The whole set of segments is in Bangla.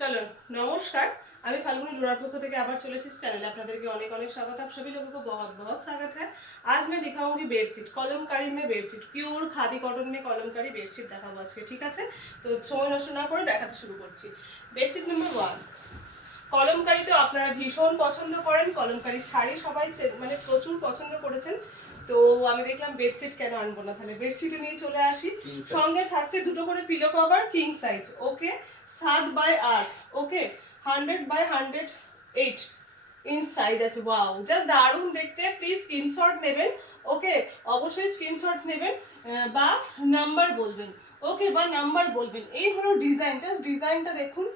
चलो नमस्कार। আমি ফাল্গুনী লুনার পক্ষ থেকে আবার চলে এসেছি চ্যানেলে। আপনাদেরকে অনেক অনেক স্বাগত। आप सभी लोगों को बहुत बहुत स्वागत है। आज मैं दिखाऊंगी बेडशीट, कलमकारी में बेडशीट, পিওর খাদি কটন নিয়ে কলমকারি বেডশিট দেখাবো আজকে, ঠিক আছে? তো সময় নষ্ট না করে দেখাতে শুরু করছি। বেডশিট নাম্বার 1, কলমকারি তো আপনারা ভীষণ পছন্দ করেন, কলমকারি শাড়ি সবাই মানে প্রচুর পছন্দ করেছেন। তো আমি দেখলাম বেডশিট কেন আনবো না, তাহলে বেডশিট নিয়ে চলে আসি। সঙ্গে থাকছে দুটো করে পিলো কভার কিং সাইজ, ওকে, 7x8, ওকে, 100x108 ইঞ্চ সাইজ আছে। ওয়াও, জাস্ট দারুণ দেখতে। প্লিজ স্ক্রিনশট নেবেন, ওকে, অবশ্যই স্ক্রিনশট নেবেন বা নাম্বার বলবেন, ওকে, বা নাম্বার বলবেন। এই হলো ডিজাইন, জাস্ট ডিজাইনটা দেখুন,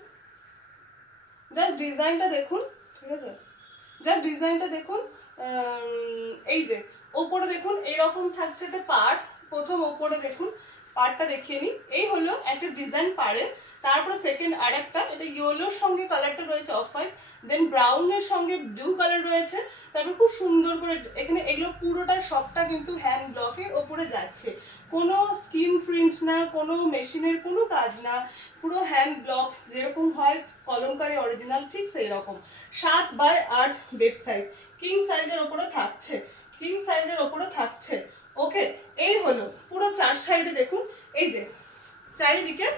জাস্ট ডিজাইনটা দেখুন, ঠিক আছে? জাস্ট ডিজাইনটা দেখুন। এই যে ওপরে দেখুন এইরকম থাকছে একটা পাড়। প্রথম ওপরে দেখুন পাড়টা দেখিয়ে নিই। এই হলো একটা ডিজাইন পাড়ের। তারপর সেকেন্ড আরেকটা, এটা ইয়েলোর সঙ্গে কালারটা রয়েছে অফ হোয়াইট, দেন ব্রাউনের সঙ্গে ব্লু কালার রয়েছে। তারপর খুব সুন্দর করে এখানে এগুলো পুরোটা সবটা কিন্তু হ্যান্ড ব্লকের ওপরে যাচ্ছে, কোনো স্কিন প্রিন্ট না, কোনো মেশিনের কোনো কাজ না, পুরো হ্যান্ড ব্লক যেরকম হয় কলমকারি অরিজিনাল, ঠিক সেই রকম। 7x8 বেড সাইজ, কিং সাইজের ওপরে থাকছে, কিং সাইজের ওপরে থাকছে, ওকে। এই হলো পুরো চার সাইডে দেখুন, এই যে চারিদিকে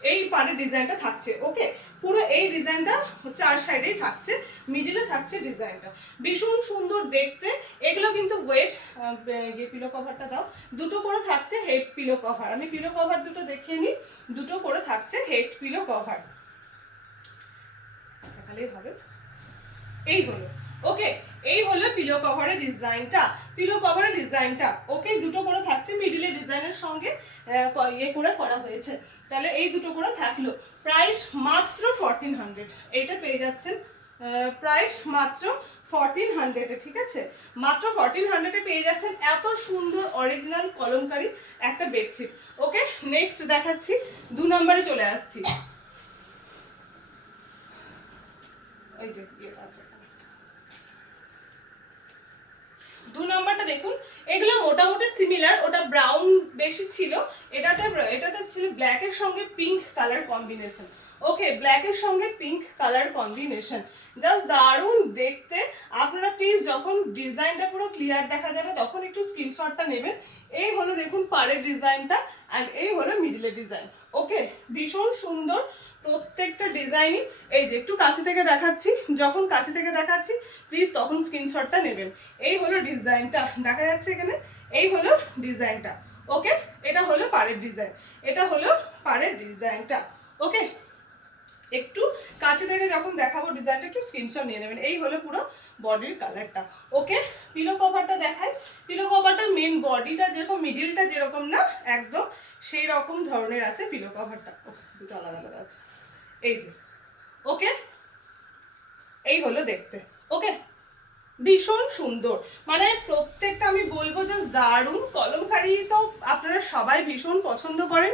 এই পাড়ের ডিজাইনটা থাকছে, ওকে। পুরো এই ডিজাইনটা চার সাইডেই থাকছে, মিডিলে থাকছে ডিজাইনটা, ভীষণ সুন্দর দেখতে। এগুলো কিন্তু ওয়েট, ইয়ে পিলো কভারটা দাও, দুটো করে থাকছে হেড পিলো কভার। আমি পিলো কভার দুটো দেখিয়ে নিই, দুটো করে থাকছে হেড পিলো কভার, দেখালেই হবে। এই হলো, ওকে, এই হলো পিলো কভারের ডিজাইনটা, পিলো কভারের ডিজাইনটা, ওকে। দুটো করে থাকছে, মিডিলে ডিজাইনের সঙ্গে ইয়ে করে করা হয়েছে। তাহলে এই দুটো করে থাকলো। প্রাইস মাত্র 1400, এইটা পেয়ে যাচ্ছেন প্রাইস মাত্র 1400-এ, ঠিক আছে? মাত্র 1400-এ পেয়ে যাচ্ছেন এত সুন্দর অরিজিনাল কলমকারি একটা বেডশিট, ওকে। নেক্সট দেখাচ্ছি, 2 নম্বরে চলে আসছি। এই যে এটা আছে, 2 নাম্বারটা দেখুন। এগুলো মোটামুটি সিমিলার, ওটা ব্রাউন বেশি ছিল, এটাতে ছিল ব্ল্যাকের সঙ্গে পিঙ্ক কালার কম্বিনেশন, ওকে, ব্ল্যাকের সঙ্গে পিঙ্ক কালার কম্বিনেশন, জাস্ট দারুণ দেখতে। আপনারা প্লিজ যখন ডিজাইনটা পুরো ক্লিয়ার দেখা যাবে তখন একটু স্ক্রিনশটটা নেবেন। এই হলো দেখুন পাড়ের ডিজাইনটা, অ্যান্ড এই হলো মিডলের ডিজাইন, ওকে। ভীষণ সুন্দর প্রত্যেকটা ডিজাইনই। এই যে একটু কাছে থেকে দেখাচ্ছি, যখন কাছে থেকে দেখাচ্ছি প্লিজ তখন স্ক্রিনশটটা নেবেন। এই হলো ডিজাইনটা, দেখা যাচ্ছে এখানে, এই হলো ডিজাইনটা, ওকে। এটা হলো পাড়ের ডিজাইন, এটা হলো পাড়ের ডিজাইনটা, ওকে। একটু কাছে থেকে যখন দেখাবো ডিজাইনটা একটু স্ক্রিনশট নিয়ে নেবেন। এই হলো পুরো বডির কালারটা, ওকে। পিলো কভারটা দেখাই। পিলো কভারটা মেন বডিটা যেরকম, মিডিলটা যেরকম না একদম সেই রকম ধরনের আছে পিলো কভারটা, দুটো আলাদা আলাদা আছে, এই যে, ওকে। এই হলো দেখতে, ওকে। ভীষণ সুন্দর, মানে প্রত্যেকটা আমি বলবো যে দারুণ। কলমকারি তো আপনারা সবাই ভীষণ পছন্দ করেন,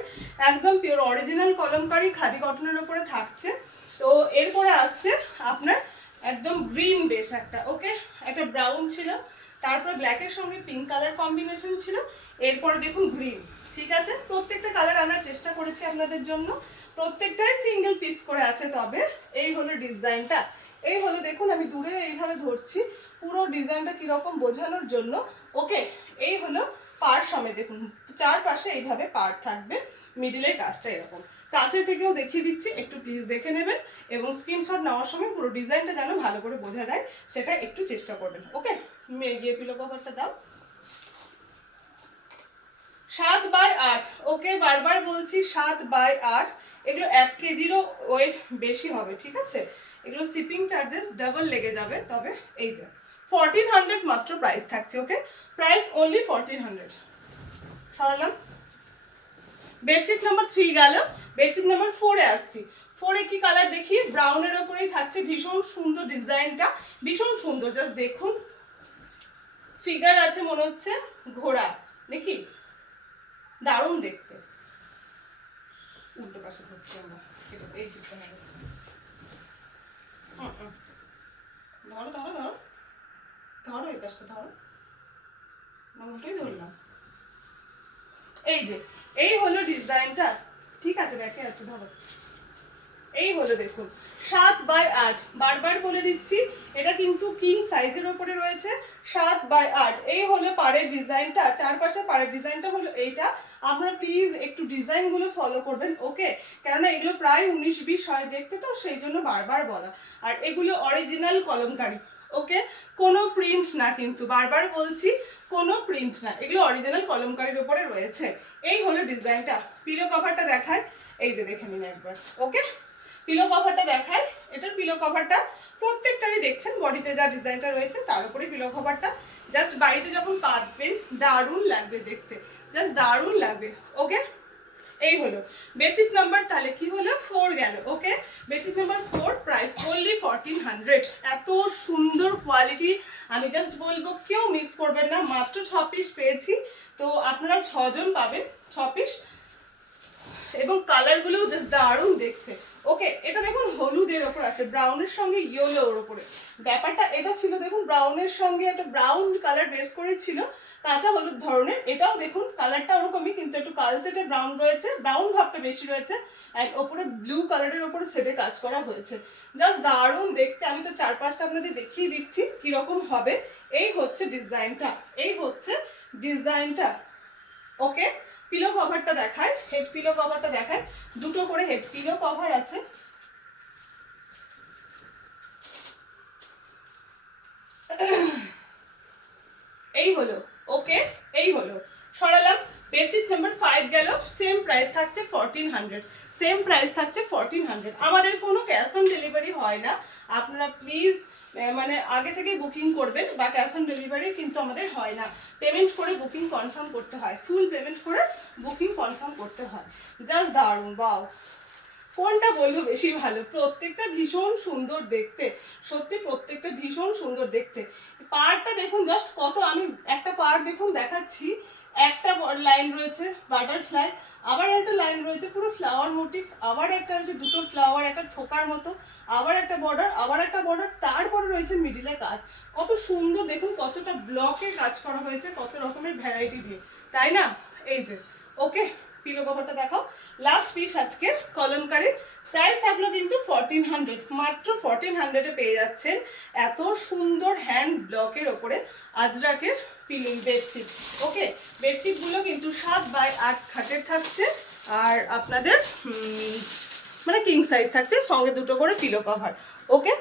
একদম পিওর অরিজিনাল কলমকারি খাদি কটনের উপরে থাকছে। তো এরপরে আসছে আপনার একদম গ্রিন বেশ একটা, ওকে, একটা ব্রাউন ছিল, তারপর ব্ল্যাকের সঙ্গে পিঙ্ক কালার কম্বিনেশন ছিল, এরপরে দেখুন গ্রিন, ঠিক আছে। প্রত্যেকটা কালার আনার চেষ্টা করেছি আপনাদের জন্য, প্রত্যেকটাই সিঙ্গেল পিস করে আছে। তবে এই হলো ডিজাইনটা, এই হলো দেখুন, আমি দূরে এইভাবে ধরছি পুরো ডিজাইনটা কিরকম বোঝানোর জন্য, ওকে। এই হলো পাড় সমেত দেখুন, চারপাশে এইভাবে পাড় থাকবে, মিডিলের কাজটা এরকম। কাছে থেকেও দেখিয়ে দিচ্ছি, একটু প্লিজ দেখে নেবেন এবং স্ক্রিনশট নেওয়ার সময় পুরো ডিজাইনটা যেন ভালো করে বোঝা যায় সেটা একটু চেষ্টা করবেন, ওকে। গিয়ে পিলো কভারটা দাও, 7x8, ওকে, বারবার বলছি 7x8। এগুলো 1 কেজিরও ওয়েট বেশি হবে, ঠিক আছে? এগুলো শিপিং চার্জেস ডাবল লেগে যাবে। তবে এই যে 1400 মাত্র প্রাইস থাকছে, ওকে, প্রাইস অনলি 1400। সরালাম। বেডশিট নাম্বার 3 গেল, বেডশিট নাম্বার 4-এ আসছি। 4-এ কি কালার দেখি, ব্রাউনের ওপরেই থাকছে, ভীষণ সুন্দর ডিজাইনটা, ভীষণ সুন্দর, জাস্ট দেখুন। ফিগার আছে মনে হচ্ছে ঘোড়া নাকি, দারুণ দেখতে। উল্টো পাশে ধরছি আমরা, এটা এই দিকটা হবে। ধরো ধরো ধরো ধরো, এই পাশটা ধরো, উল্টোই ধরলাম। এই যে এই হলো ডিজাইনটা, ঠিক আছে, ব্যাকে আছে, ধরো। এই হলো দেখুন 7x8, বারবার বলে দিচ্ছি এটা কিন্তু কিং সাইজের উপরে রয়েছে। 7x8, এই হলো পাড়ের ডিজাইনটা, চারপাশে পাড়ের ডিজাইনটা হলো এইটা। আপনারা প্লিজ একটু ডিজাইনগুলো ফলো করবেন, ওকে? কেননা এগুলো প্রায় 19-20 হয় দেখতে, তো সেই জন্য বারবার বলা। আর এগুলো অরিজিনাল কলমকারী, ওকে? কোনো প্রিন্ট না, কিন্তু বারবার বলছি কোনো প্রিন্ট না, এগুলো অরিজিনাল কলমকারীর উপরে রয়েছে। এই হলো ডিজাইনটা। পিলো কভারটা দেখায়, এই যে দেখে নিন একবার, ওকে? পিলো কভারটা দেখায়, এটার পিলো কভারটা প্রত্যেকটারই দেখছেন বডিতে যা ডিজাইনটা রয়েছে তার উপরে পিলো কভারটা। জাস্ট বাড়িতে যখন পাতবেন দারুণ লাগবে দেখতে, জাস্ট দারুণ লাগবে, ওকে? এই হলো বেডশিট নাম্বার, তাহলে কি হলো 4 গেল, okay? Bedsheet number 4, price only 1400। এত সুন্দর কোয়ালিটি, আমি জাস্ট বলবো কেউ মিস করবেন না। মাত্র 6 পিস পেয়েছি, তো আপনারা 6 জন পাবেন 6 পিস, এবং কালারগুলো জাস্ট দারুণ দেখতে, ওকে? এটা দেখুন হলুদের ওপর আছে, ব্রাউনের সঙ্গে ইয়েলোর ওপরে। ব্যাপারটা এটা ছিল দেখুন, ব্রাউনের সঙ্গে একটা ব্রাউন কালার বেস করে ছিল, কাঁচা হলুদ ধরনের। এটাও দেখুন কালারটা ওরকমই, কিন্তু একটু কালচেটে ব্রাউন রয়েছে, ব্রাউন ভাবটা বেশি রয়েছে, অ্যান্ড ওপরে ব্লু কালারের ওপরে সেটে কাজ করা হয়েছে। জাস্ট দারুণ দেখতে। আমি তো 4-5টা আপনাদের দেখিয়ে দিচ্ছি কিরকম হবে। এই হচ্ছে ডিজাইনটা, এই হচ্ছে ডিজাইনটা, ওকে? পিলো কভারটা দেখায়, হেড পিলো কভারটা দেখায়, দুটো করে হেড পিলো কভার আছে। এই হলো, ওকে? এই হলো, সরালাম। বেডশিট নাম্বার 5 গেল, সেম প্রাইস থাকছে 1400, সেম প্রাইস থাকছে 1400। আমাদের কোনো ক্যাশ অন ডেলিভারি হয় না, আপনারা প্লিজ মানে আগে থেকে বুকিং করবেন, বা ক্যাশ অন ডেলিভারি কিন্তু আমাদের হয় না, পেমেন্ট করে বুকিং কনফার্ম করতে হয়, ফুল পেমেন্ট করে বুকিং কনফার্ম করতে হয়। জাস্ট দারুণ, বাও! কোনটা বলবো বেশি ভালো, প্রত্যেকটা ভীষণ সুন্দর দেখতে, সত্যি প্রত্যেকটা ভীষণ সুন্দর দেখতে। পাড়টা দেখুন জাস্ট কত, আমি একটা পাড় দেখুন দেখাচ্ছি, একটা লাইন রয়েছে বাটারফ্লাই, আবার একটা লাইন রয়েছে পুরো ফ্লাওয়ার মোটিভ, আবার একটা রয়েছে দুটো ফ্লাওয়ার একটা থোকার মতো, আবার একটা বর্ডার, আবার একটা বর্ডার, তারপরে রয়েছে মিডিলে কাজ। কত সুন্দর দেখুন, কতটা ব্লকে কাজ করা হয়েছে, কত রকমের ভ্যারাইটি দিয়ে, তাই না? এই যে, ওকে? পিলো কভারটা দেখাও। লাস্ট পিস আজকের কলমকারীর, প্রাইস থাকলো কিন্তু 1400, মাত্র 1400-এ পেয়ে যাচ্ছেন এত সুন্দর হ্যান্ড ব্লকের ওপরে আজরাকের পিলিং বেডশিট, ওকে? বেডশিটগুলো কিন্তু 7x8 খাটের থাকছে, আর আপনাদের মানে কিং সাইজ থাকছে, সঙ্গে দুটো করে পিলো কভার, ওকে?